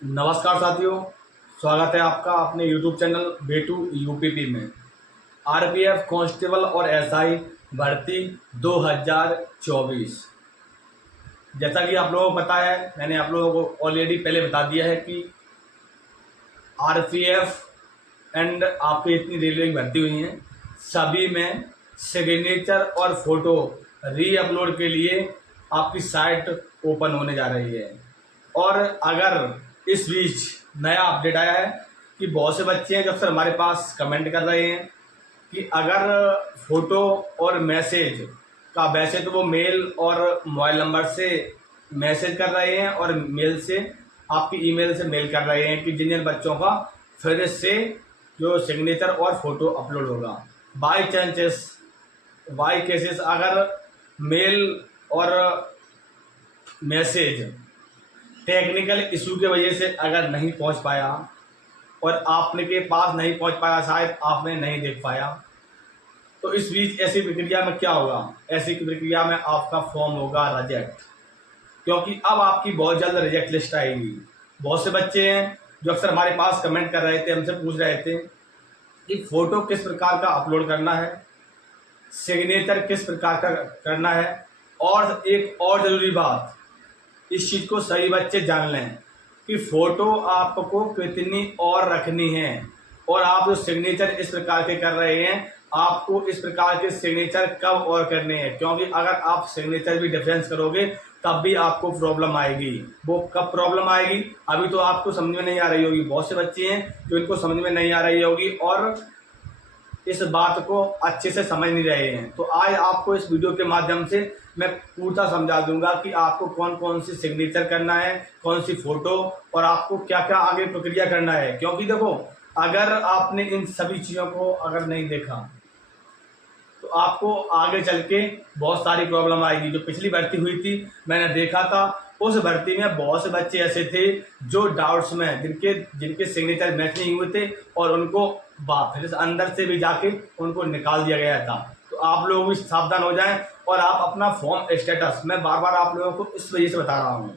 नमस्कार साथियों, स्वागत है आपका अपने YouTube चैनल बेटू यूपीपी में। आरपीएफ कांस्टेबल और एसआई भर्ती 2024। जैसा कि आप लोगों को पता है, मैंने आप लोगों को ऑलरेडी पहले बता दिया है कि आरपीएफ एंड आपकी इतनी रेलवे की भर्ती हुई हैं, सभी में सिग्नेचर और फोटो री अपलोड के लिए आपकी साइट ओपन होने जा रही है। और अगर इस बीच नया अपडेट आया है कि बहुत से बच्चे हैं जो अक्सर हमारे पास कमेंट कर रहे हैं कि अगर फ़ोटो और मैसेज का, वैसे तो वो मेल और मोबाइल नंबर से मैसेज कर रहे हैं और मेल से आपकी ईमेल से मेल कर रहे हैं कि जिन जिन बच्चों का फिर से जो सिग्नेचर और फोटो अपलोड होगा। बाई केसेस अगर मेल और मैसेज टेक्निकल इशू की वजह से अगर नहीं पहुंच पाया और आपने के पास नहीं पहुंच पाया, शायद आपने नहीं देख पाया, तो इस बीच ऐसी प्रक्रिया में क्या होगा? ऐसी प्रक्रिया में आपका फॉर्म होगा रिजेक्ट, क्योंकि अब आपकी बहुत जल्द रिजेक्ट लिस्ट आएगी। बहुत से बच्चे हैं जो अक्सर हमारे पास कमेंट कर रहे थे, हमसे पूछ रहे थे कि फ़ोटो किस प्रकार का अपलोड करना है, सिग्नेचर किस प्रकार का करना है। और एक और ज़रूरी बात, इस चीज़ को सही बच्चे जान लें कि फ़ोटो आपको कितनी और रखनी है, और आप जो सिग्नेचर इस प्रकार के कर रहे हैं, आपको इस प्रकार के सिग्नेचर कब और करने हैं, क्योंकि अगर आप सिग्नेचर भी डिफरेंस करोगे तब भी आपको प्रॉब्लम आएगी। वो कब प्रॉब्लम आएगी अभी तो आपको समझ में नहीं आ रही होगी। बहुत से बच्चे हैं जो इनको समझ में नहीं आ रही होगी और इस बात को अच्छे से समझ नहीं रहे हैं। तो आज आपको इस वीडियो के माध्यम से मैं पूरा समझा दूंगा कि आपको कौन कौन सी सिग्नेचर करना है, कौन सी फोटो, और आपको क्या क्या आगे प्रक्रिया करना है। क्योंकि देखो, अगर आपने इन सभी चीज़ों को अगर नहीं देखा तो आपको आगे चल के बहुत सारी प्रॉब्लम आएगी। जो पिछली भर्ती हुई थी मैंने देखा था, उस भर्ती में बहुत से बच्चे ऐसे थे जो डाउट्स में, जिनके सिग्नेचर मैच नहीं हुए थे और उनको फिर अंदर से भी जाके उनको निकाल दिया गया था। तो आप लोग भी सावधान हो जाएं और आप अपना फॉर्म स्टेटस, मैं बार बार आप लोगों को इस वजह से बता रहा हूँ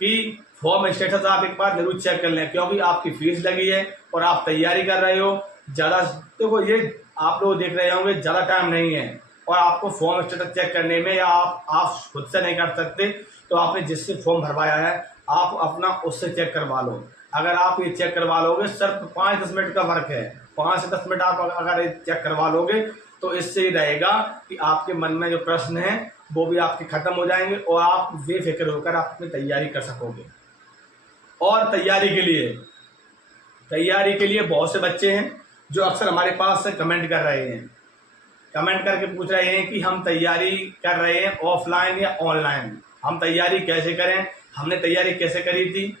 कि फॉर्म स्टेटस आप एक बार जरूर चेक कर लें, क्योंकि आपकी फीस लगी है और आप तैयारी कर रहे हो। ज़्यादा देखो, ये आप लोग देख रहे होंगे ज़्यादा टाइम नहीं है और आपको फॉर्म स्टेटस चेक करने में, या आप खुद से नहीं कर सकते तो आपने जिससे फॉर्म भरवाया है आप अपना उससे चेक करवा लो। अगर आप ये चेक करवा लोगे, सिर्फ 5-10 मिनट का वर्क है, 5 से 10 मिनट आप अगर ये चेक करवा लोगे तो इससे ही रहेगा कि आपके मन में जो प्रश्न है वो भी आपके खत्म हो जाएंगे और आप बेफिक्र होकर आप अपनी तैयारी कर सकोगे। और तैयारी के लिए बहुत से बच्चे हैं जो अक्सर हमारे पास से कमेंट कर रहे हैं, कमेंट करके पूछ रहे हैं कि हम तैयारी कर रहे हैं ऑफलाइन या ऑनलाइन, हम तैयारी कैसे करें, हमने तैयारी कैसे करी थी।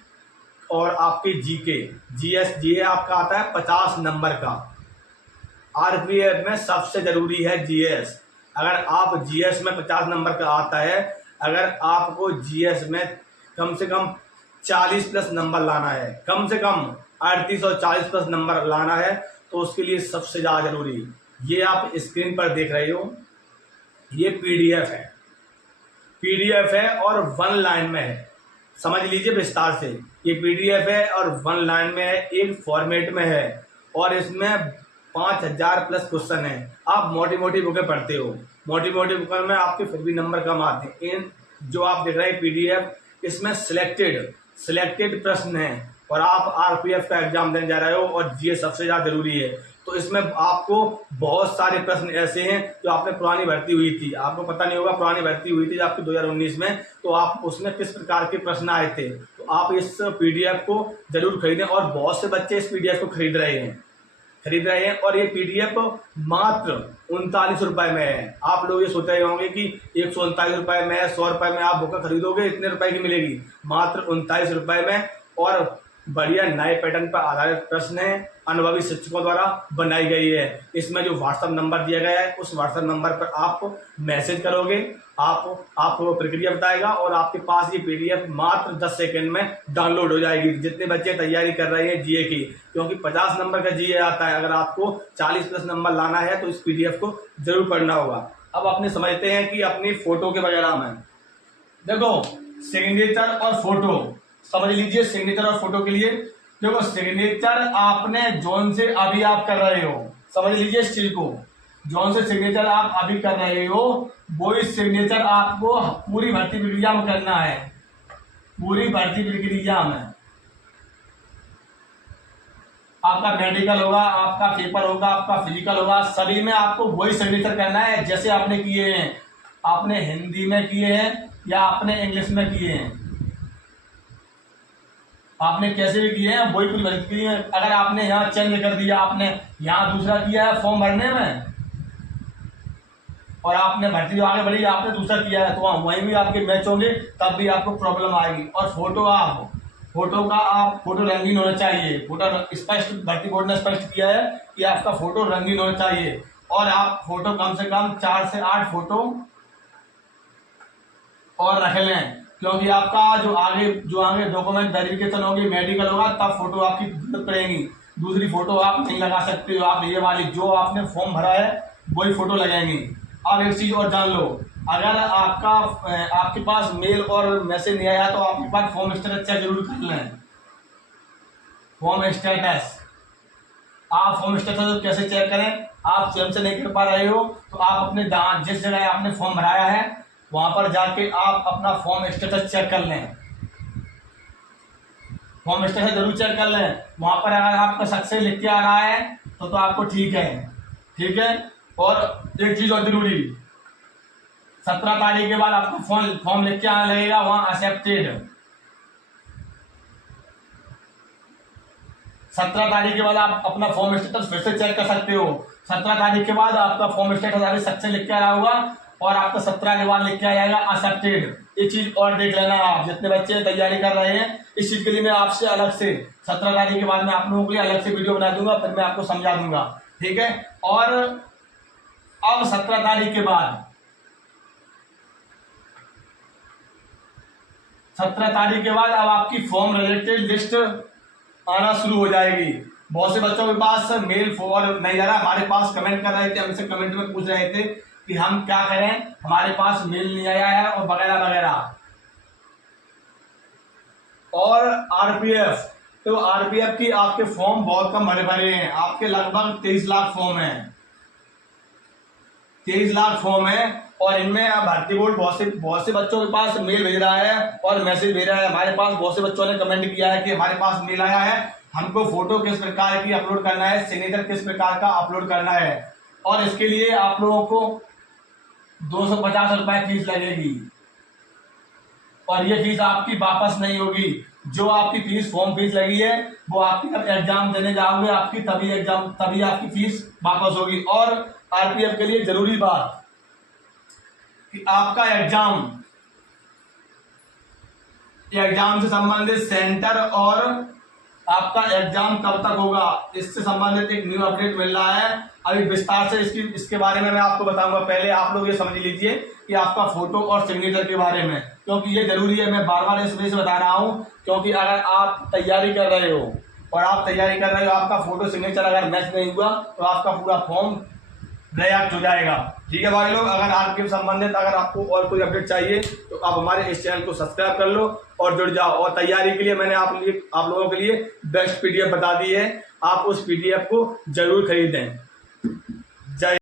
और आपकी जीए आपका आता है 50 नंबर का। आरपीएफ में सबसे ज़रूरी है जीएस। अगर आप जीएस में 50 नंबर का आता है, अगर आपको जीएस में कम से कम 40 प्लस नंबर लाना है, कम से कम 38 और 40 प्लस नंबर लाना है, तो उसके लिए सबसे ज़्यादा ज़रूरी, ये आप स्क्रीन पर देख रहे हो, ये पीडीएफ है और 1 लाइन में है। समझ लीजिए विस्तार से, ये पीडीएफ है और 1 लाइन में है, एक फॉर्मेट में है और इसमें 5000 प्लस क्वेश्चन है। आप मोटी मोटी बुकें पढ़ते हो, मोटी मोटी बुकों में आपके फिर भी नंबर कम आते हैं। इन जो आप देख रहे हैं पीडीएफ, इसमें सिलेक्टेड प्रश्न है और आप आरपीएफ का एग्जाम देने जा रहे हो और ये सबसे ज़्यादा जरूरी है। तो इसमें आपको बहुत सारे प्रश्न ऐसे हैं जो आपने पुरानी भर्ती हुई थी, आपको पता नहीं होगा, पुरानी भर्ती हुई थी आपकी 2019 में, तो आप उसमें किस प्रकार के प्रश्न आए थे। तो आप इस पीडीएफ को जरूर खरीदें और बहुत से बच्चे इस पीडीएफ को खरीद रहे हैं और ये पीडीएफ मात्र 39 रुपए में है। आप लोग ये सोच रहे होंगे कि 139 रुपए में, 100 रुपए में आप बुक खरीदोगे, इतने रुपए की मिलेगी। मात्र 39 रुपए में, और बढ़िया नए पैटर्न पर आधारित प्रश्न है, अनुभवी शिक्षकों द्वारा बनाई गई है। इसमें जो व्हाट्सएप नंबर दिया गया है, उस व्हाट्सएप नंबर पर आप मैसेज करोगे, आपको प्रक्रिया बताएगा और आपके पास ये पीडीएफ मात्र 10 सेकंड में डाउनलोड हो जाएगी। जितने बच्चे तैयारी कर रहे हैं जीए की, क्योंकि 50 नंबर का जीए आता है, अगर आपको 40 प्लस नंबर लाना है तो इस पीडीएफ को जरूर पढ़ना होगा। अब अपने समझते हैं कि अपनी फोटो के वगैरह में देखो, सिग्नेचर और फोटो समझ लीजिए सिग्नेचर और फोटो के लिए। देखो सिग्नेचर आपने जोन से अभी आप कर रहे हो, समझ लीजिए इस चीज को, जोन से सिग्नेचर आप अभी कर रहे हो वही सिग्नेचर आपको पूरी भर्ती प्रक्रिया में करना है। पूरी भर्ती प्रक्रिया में आपका मेडिकल होगा, आपका पेपर होगा, आपका फिजिकल होगा, सभी में आपको वही सिग्नेचर करना है जैसे आपने किए हैं। आपने हिंदी में किए हैं या आपने इंग्लिश में किए हैं, आपने कैसे भी किए हैं वही पूरी भर्ती किए हैं। अगर आपने यहाँ चेंज कर दिया, आपने यहाँ दूसरा किया है फॉर्म भरने में और आपने भर्ती जो आगे बढ़ी आपने दूसरा किया है, तो वहीं भी आपके मैच होंगे, तब भी आपको प्रॉब्लम आएगी। और फोटो का आप फोटो रंगीन होना चाहिए। फोटो स्पष्ट भर्ती बोर्ड ने स्पष्ट किया है कि आपका फोटो रंगीन होना चाहिए और आप फोटो कम से कम 4 से 8 फोटो और रख लें, क्योंकि आपका जो आगे डॉक्यूमेंट वेरिफिकेशन होगी, मेडिकल होगा, तब फोटो आपकी जरूरत पड़ेगी। दूसरी फोटो आप नहीं लगा सकते हो, आप ये वाली जो आपने फॉर्म भरा है वही फोटो लगेंगी। अब एक चीज और जान लो, अगर आपके पास मेल और मैसेज नहीं आया तो आपके पास फॉर्म स्टेटस चेक जरूर कर लें। फॉर्म स्टेटस, आप फॉर्म स्टेटस कैसे चेक करें? आप स्वयं से नहीं कर पा रहे हो तो आप अपने जिस जगह आपने फॉर्म भराया है वहां पर जाके आप अपना फॉर्म स्टेटस चेक कर लें। फॉर्म स्टेटस जरूर चेक कर लें। वहां पर अगर आपका सक्सेस लिख के आ रहा है तो आपको ठीक है। और एक चीज और जरूरी, 17 तारीख के बाद आपको फॉर्म लिख के आने लगेगा वहां एक्सेप्टेड। 17 तारीख के बाद आप अपना फॉर्म स्टेटस फिर से चेक कर सकते हो। 17 तारीख के बाद आपका फॉर्म स्टेटस अभी सक्सेस लिख के आ रहा होगा और आपका 17 के बाद लिख के आएगा एक्सेप्टेड। ये चीज और देख लेना, आप जितने बच्चे तैयारी कर रहे हैं इस चीज के लिए मैं आपसे अलग से 17 तारीख के बाद मैं आप लोगों के लिए अलग से वीडियो बना दूंगा, फिर मैं आपको समझा दूंगा, ठीक है। और अब 17 तारीख के बाद 17 तारीख के बाद अब आपकी फॉर्म रिलेटेड लिस्ट आना शुरू हो जाएगी। बहुत से बच्चों के पास मेल फॉर्म नहीं आ रहा, हमारे पास कमेंट कर रहे थे, हमसे कमेंट में पूछ रहे थे कि हम क्या करें, हमारे पास मेल नहीं आया है और वगैरह वगैरह। और आरपीएफ, तो आरपीएफ की आपके फॉर्म बहुत कम भरे हैं, आपके लगभग 23 लाख फॉर्म है, 23 लाख फॉर्म है। और इनमें अब भर्ती बोर्ड बहुत से बच्चों के पास मेल भेज रहा है और मैसेज भेज रहा है। हमारे पास बहुत से बच्चों ने कमेंट किया है कि हमारे पास मेल आया है, हमको फोटो किस प्रकार की अपलोड करना है, सिग्नेचर किस प्रकार का अपलोड करना है, और इसके लिए आप लोगों को 250 रुपए फीस लगेगी और ये फीस आपकी वापस नहीं होगी। जो आपकी फीस फॉर्म फीस लगी है वो आपकी जब एग्जाम देने जाओगे आपकी तभी आपकी फीस वापस होगी। और आरपीएफ के लिए जरूरी बात कि आपका एग्जाम से संबंधित सेंटर और आपका एग्जाम कब तक होगा इससे संबंधित एक न्यू अपडेट मिल रहा है। अभी विस्तार से इसके बारे में मैं आपको बताऊंगा। पहले आप लोग ये समझ लीजिए कि आपका फोटो और सिग्नेचर के बारे में, क्योंकि ये जरूरी है। मैं बार बार इस वजह से बता रहा हूं क्योंकि अगर आप तैयारी कर रहे हो आपका फोटो सिग्नेचर अगर मैच नहीं हुआ तो आपका पूरा फॉर्म रिजेक्ट हो जाएगा, ठीक है भाई लोग। अगर आपके संबंधित अगर आपको और कोई अपडेट चाहिए तो आप हमारे इस चैनल को सब्सक्राइब कर लो और जुड़ जाओ। और तैयारी के लिए मैंने आप लोगों के लिए बेस्ट पीडीएफ बता दी है, आप उस पीडीएफ को जरूर खरीदें।